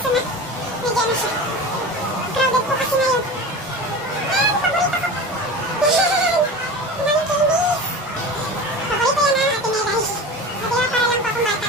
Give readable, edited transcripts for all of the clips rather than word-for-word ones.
Kaso na, medyo ano siya. Crowded po kasi ngayon. Yan, paborito ko. Yan! Ang daming candies. Paborito yan ha, Ate Meray. Sabi na para lang po akong bata.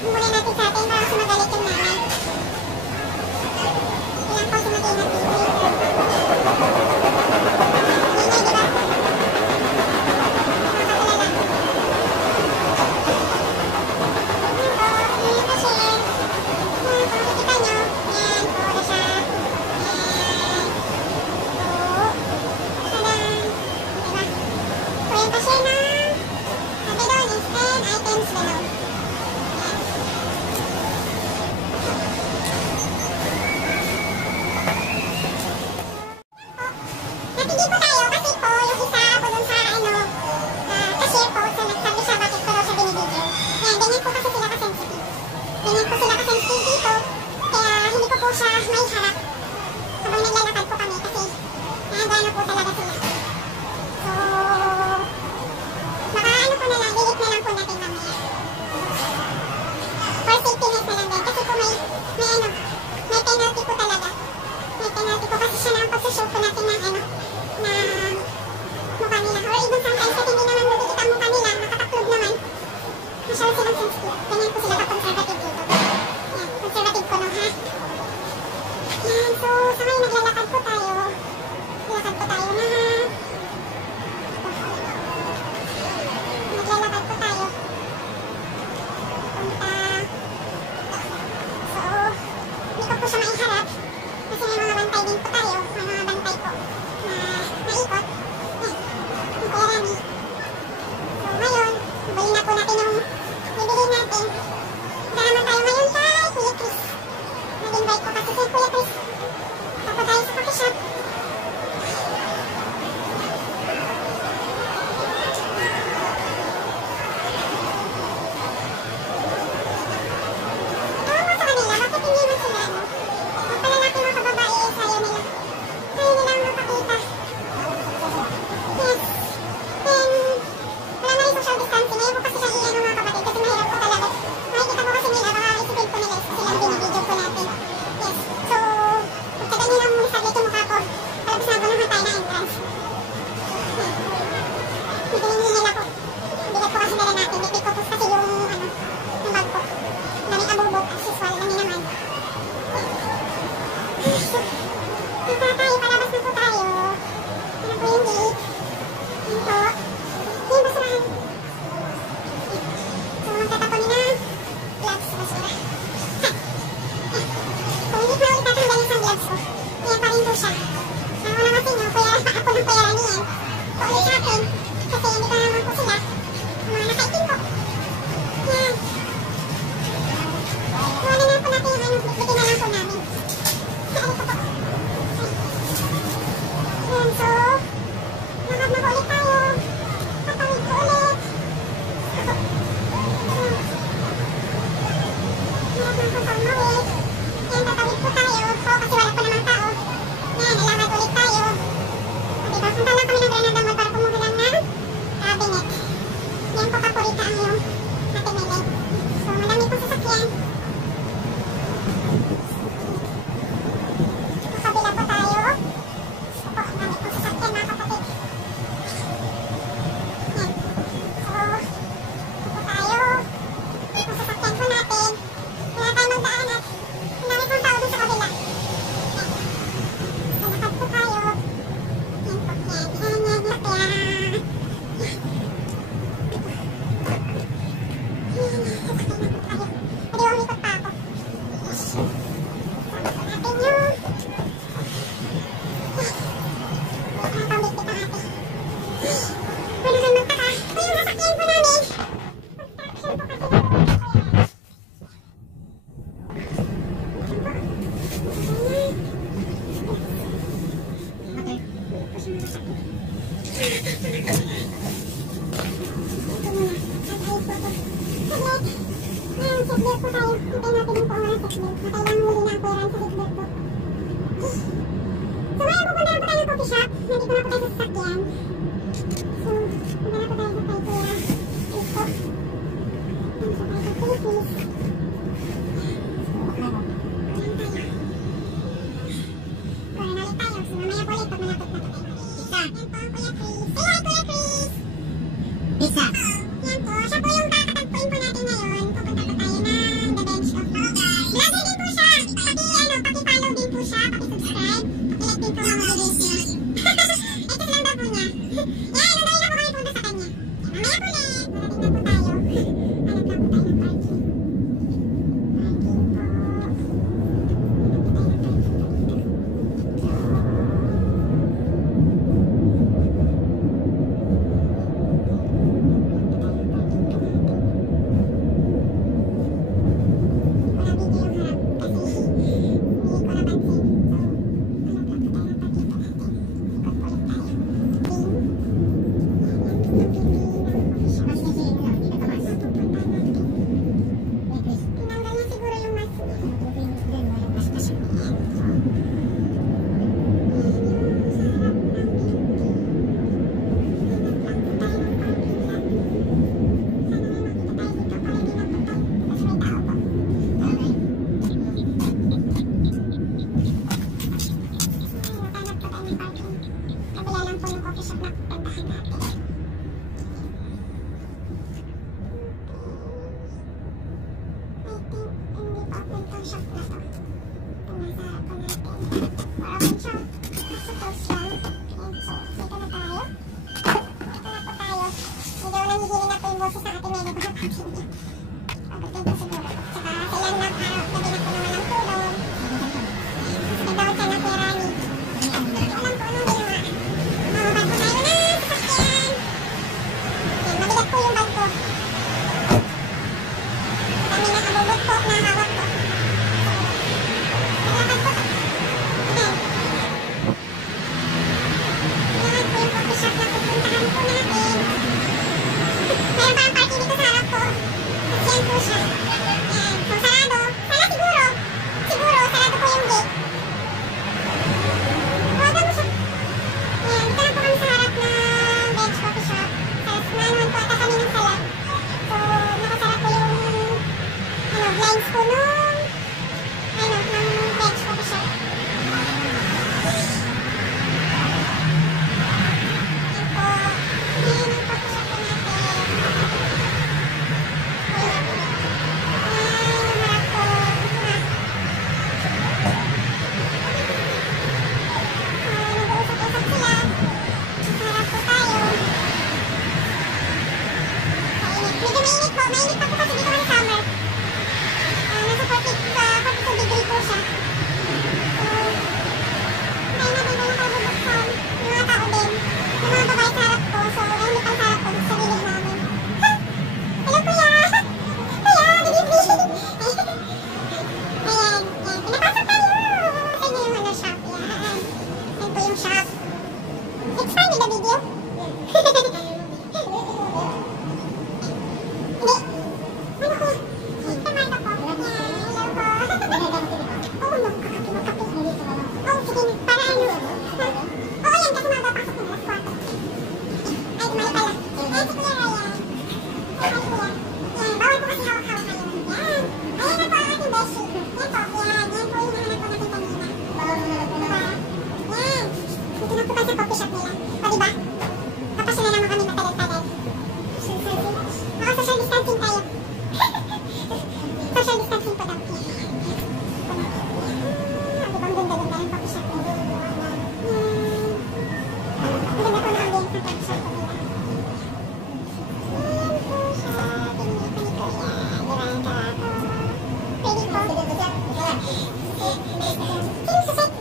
Muna natin siya may harap habang naglalakad po kami kasi nagano po talaga sila. So, baka ano po na lang, delete na lang po natin mamaya. For safetyness na lang din. Kasi po may penalty po talaga. May penalty po kasi siya na ang pagsushow po natin ng na mukha nila. Or even sometimes kasi hindi naman nakikita ang mukha nila, nakataklob naman. Masyado silang sensitive. Ganyan po sila ka-conservative dito. Yan, conservative ko no ha. Yan, so sa ngayon naglalakad po tayo. Naglalakad po tayo na ha. Naglalakad po tayo. Punta. So, hindi ko po siya maiharap. Kasi may mga bantay din po tayo. May mga bantay po na naikot. Yan, yung Kuya Rani. So ngayon, buli na po natin yung bibili natin. Salamat tayo ngayon kay Kuya Chris. Nag-invite ko kasi kay Kuya Chris. Tapo tayo sa coffee shop. Tawa sa kanila, bakit hindi man sila ano? Magpalalaki mga kababae eh, sayo nila. Sayo nilang mapakita. Yes. Then, wala na rin social distancing. Ngayon po kasi siya i-ano mga kapatid kasi mahirap po talaga. Makikita po kasi nila, baka isipin po nila silang binibidyo po natin. Yes. So, magtagal nyo lang muna saglit yung mukha ko. Palabas na ako ng hantay na entrance. Yan. Bigilin nila po. Bigat po kasi nila natin. May pick ko po kasi yung bag ko. Daming abubog as usual. Alam niyo naman. Punta tayo, palabas na po tayo. Ano po yung gate? Yan po. Yung basurahan. So, magtatapon na gloves sa basura. Kung hindi ko na ulit tatanggalin sa gloves ko, kaya pa rin po siya. Ako naman sinyo, ako ng Kuya Rani yan. Paulit natin, kasi hindi ko naman po sila. Mga nakaitin po. Yan. Iwanan na po natin yung bitbitin na lang po namin. Ano po po. Yan, so, lakad na po ulit tayo. Tatawid po ulit. Hirap na po pamawid. Yan, tatawid po tayo. So, kasi wala po namang tao. Yan, lalakad ulit tayo. Diba, punta lang kami ng Granada Mall para kumuha lang ng cabinet. Yan po kaporita ang yung natimili. So, madami pong sasakyan. Kabila po tayo. Opo, dami pong sasakyan mga kapatid. Yan. So, ito tayo. Yung sasakyan po natin. Wala tayo magdaan at ang dami pong tao dun sa kabila. Yan. Lalakad po tayo. Yan po. Yan. Yan. Yan. Pwede umikot pa ako. Natin yung nakakambit ito ate. Pwede kang magtaka. Ito yung sasakyan po namin. Construction po kasi seatbelt po tayo. Hintay natin yung po mga seatbelt. Matay lang muli na ang pera sa seatbelt po. So ngayon pupunta na po tayo ng coffee shop. Nandito na po tayo sa sasakyan. So, punta na po tayo sa kay Kuya. Please po. Yan sa kay Kuya, please. Yan tayo. Kuya na ulit tayo. So mamaya po ulit pag malapit na po tayo. Pizza. Yan po ang Kuya Chris. Say hi Kuya Chris! Pizza. Yan po. Siya po yung kakatagpuin po natin ngayon. Pupunta po tayo ng The Bench of Vlogger din po siya. Paki-follow din po siya. Paki-subscribe. Paki-like din po mga videos niya. Ito lang daw po niya. Yan, nandali na po kami punta sa kanya. Yan, mamaya po ulit. Narating na po tayo. Hanap lang po tayo ng parking. shop na to. Ito nasa harapan natin. Open shop. Kaso close lang. And so, dito na tayo. Dito na po tayo. Medyo nanghihili na po yung boses ng ating medyo baka pagod dito siguro. Tsaka sa ilan lang araw, gabi na po naman ang tulong. Nagdawad siya ng pera ni. Hindi ko alam po anong ginawa. Mamabag po tayo na sasakyan. Yan, mabigat po yung bag ko. Kami nakabubot po na hawak ko. Nalakad po. Ayan. Yan po yung coffee shop na pupuntahan po natin. Meron pa ang parking dito sa harap ko. At yan po siya. Yan. So, sarado. Sana siguro. Siguro, sarado po yung gate. Tawagan mo siya. Yan. Dito lang po kami sa harap ng Bench Coffee Shop. Tapos, maanuhan po ata kami ng salat. So, nakasarap po yung blinds po nung ng Bench Coffee Shop. Yan po. Yan ang coffee shop po natin. Mainit pa po kasi dito kasi summer. Nasa 42 degree po siya. So, tayo natin po nakabubuksan. Yung mga tao din. Yung mga babae sa harap ko. So, yung lipang sa harap ko sa gilid namin. Hello kuya! Kuya! Delivery! Ayan. Pinapasok tayo! Sa inyo yung shop. Yan. Yan po yung shop. It's funny the video. Hindi. Ano ko? Tomato po. Yan. Hello po. Oo, magkakapi. Oo, sige. Para ano? Oo, yan. Kasi mabapasok na alas 4. Ay, mali pala. Ay, si Kuya Ryan. Ay, Kuya. Yan. Bawal po kasi hawak-hawak kayo. Yan. Ayan na po ang ating beshi. Yan po. Yan. Yan po yung nahanap ko natin kanina. Diba? Yan. Dito na po tayo sa coffee shop nila. O, diba? Kapasya na naman kami matagal-tagal. Social distancing tayo. Social distancing po daw. Ang ganda-ganda ng coffee shop nila. Ang ganda po ng ambience ng coffee shop nila. Yan po siya. Tingnan ko ni Kuya. Diba? Pwede po. Sino sa set?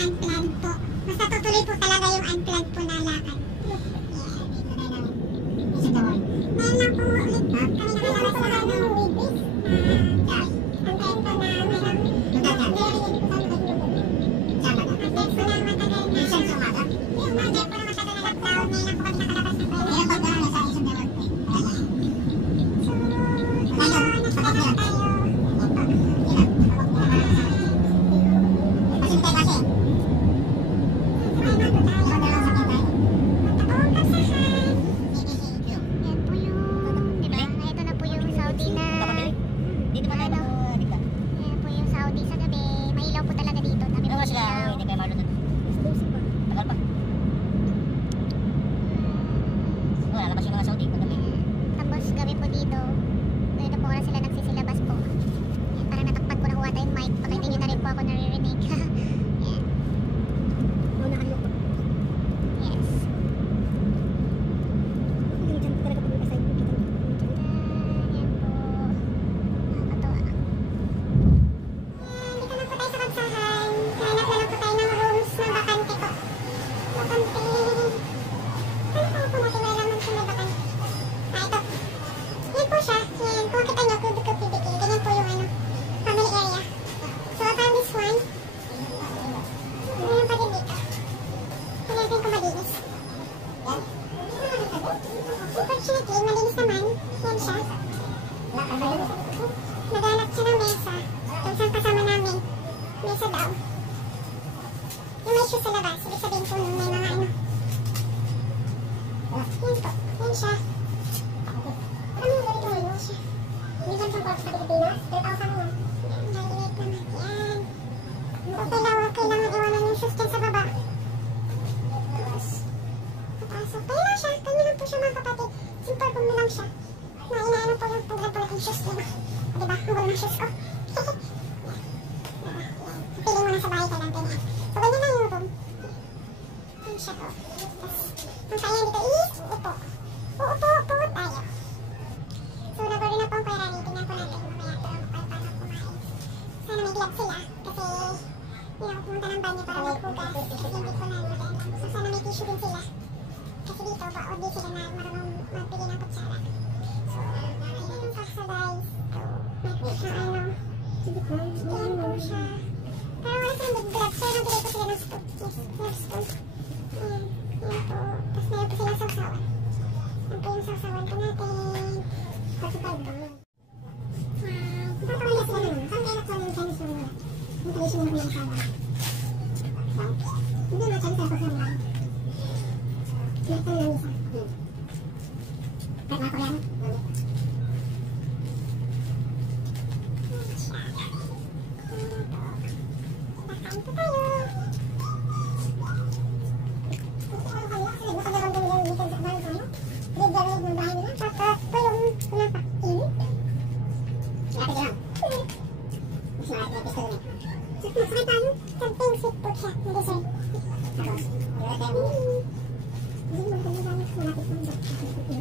unplanned po. Basta tutuloy po talaga yung unplanned po na lakad. Ngayon lang po ulit po. Kami nakalabas sa mga ng weekdays. Ang time po na merong very important. Ang time po na matagal na. Yung mga time po na matagal na lockdown. Ngayon lang po kami nakalabas ng pwede. So, nakasakay na tayo. Unfortunately, malinis naman. Yan siya. Naghanap siya ng mesa. Kung saan kasama namin. Mesa daw. Yung may shoes sa labas. Ibig sabihin po may mga ano. Yan po. Yan siya. Ano yung ganito ngayon siya? Hindi lang sa box sa Pilipinas. 3,000 yan. Naiinit naman. Yan. Kailangan iwanan yung shoes dyan sa baba. Papasok. Kaya lang siya. Kanya lang po siya mga kapatid. Simple po mo lang siya. Inaano po yung paglapulat yung shoes nila. Diba? Ang gulo ng shoes ko. Piling mo na sa bahay ka lang. So, ganyan lang yung room. Yan siya po. Ang kaya dito is upo. Upo tayo. So, nagawin na po ang pera rin. Tingnan po natin. Mamaya ito ang paano kumain. Sana may glove sila. Kasi, pumunta ng banyo para maghugas. Hindi ko na natin. So, sana may tissue din sila. Kasi dito, o di sila na marunong magpili ng kutsara. So, ayun yung saksa guys. So, na ano. Ayan po siya. Pero wala silang gloves. So, nabigay ko sila ng spoon. Yes, ng spoon. Ayan. Ayan po. Tapos meron po silang sausawan. Ayan po yung sausawan po natin. 45 ba? Napapamaya sila naman. Saan kayo nakuha ng Chinese food nila? Yung traditional na pinakasawa. So, hindi na Chinese food nila. Ito lang isa. Kahit mga Koreano. Nakain po tayo. Tapos po yung pinakain. Lapit lang. Mas maraming episode na. Masakay tayo. Something sweet po siya. Na dessert. Tapos,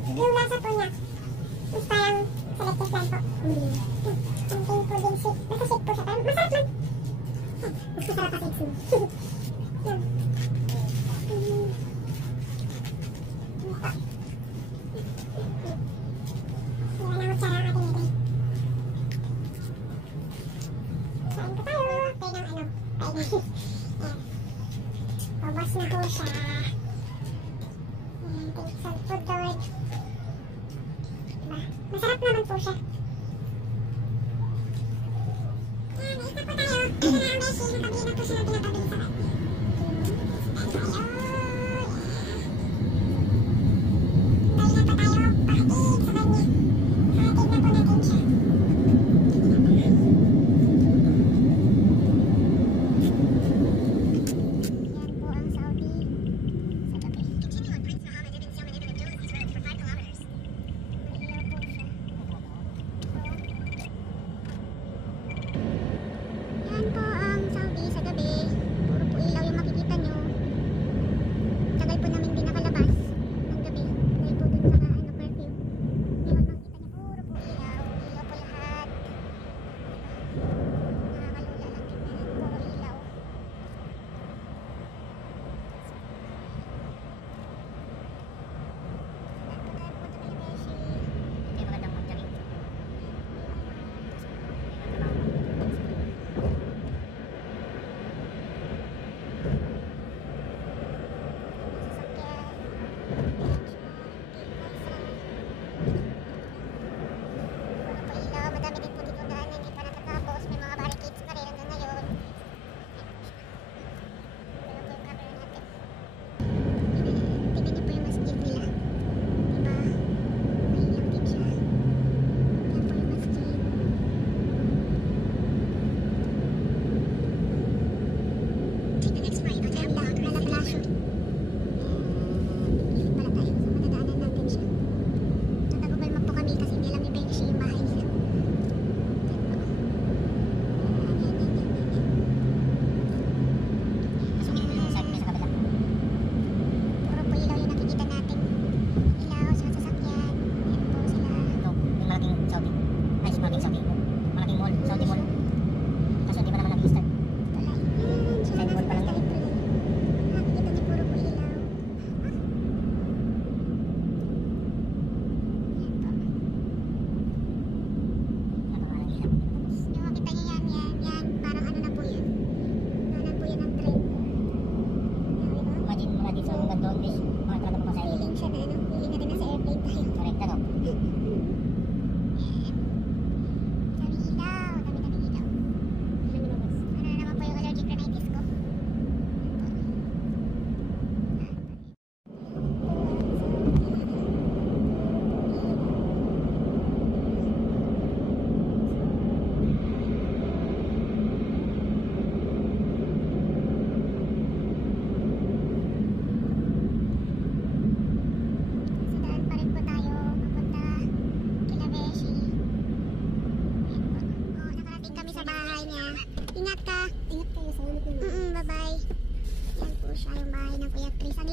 yung lasa po niya is parang selective lang po. Something po din sweet. Nasa sweet po siya. Parang masarap lang. Mas masarap kasi sweet. Yan. Wala na kutsara ang ating ito. Kain ko tayo. Pwede ng ano. Pwede. Yan. Ubas na po siya. Sa food court. Diba? Masarap naman po siya. Yan, isa po tayo. Ito na ang beshi. Nakabili na po siya ng pinapabili sa bahay. Dali na po tayo. Pakatid sa kanya. Pakatid na po natin siya. Yan po ang Saudi. Yan po ang Saudi sa gabi. Madami din po dito daan, hindi pa natatapos. May mga barricades pa rin hanggang ngayon. Wala po yung camera natin. Tingnan niyo po yung masjid nila. Diba? Mahilang din siya. Yan po yung masjid. Take the next right on M1 Malaglasyo. Ilit pala tayo. So, madadaanan natin siya. Nag-Google Map po kami kasi hindi alam ni Benji yung bahay niya. Puro po ilaw yung nakikita natin. Ilaw sa sasakyan. Yan po sila. Ito, yung malaking Saudi. Ay, malaking Saudi. Malaking mall, Saudi mall. Kaso hindi pa naman nag-start. Tulay. Yan. Sila Side nasa wall pa lang tulay. Nakikita niyo puro po ilaw. Yan po. Napakarang hirap. Yung makita niyo yan, yan. Parang ano na po yan. Nanan po yan ng train. Diba? Imagine mo na dito sa London Beach, mga trato pa sa Feeling siya na ano. Feeling na rin nasa airplane tayo. correct, ano? Daming ilaw. Dami-daming ilaw. Ano na naman po yung allergic rhinitis ko. Sa daan pa rin po tayo papunta kila Beshi. Ayan po. Oh, nakarating kami sa bahay niya. Ingat ka. Ingat kayo sa ulo ko. Bye-bye. Yan po siya yung bahay ng Kuya Chris. Ang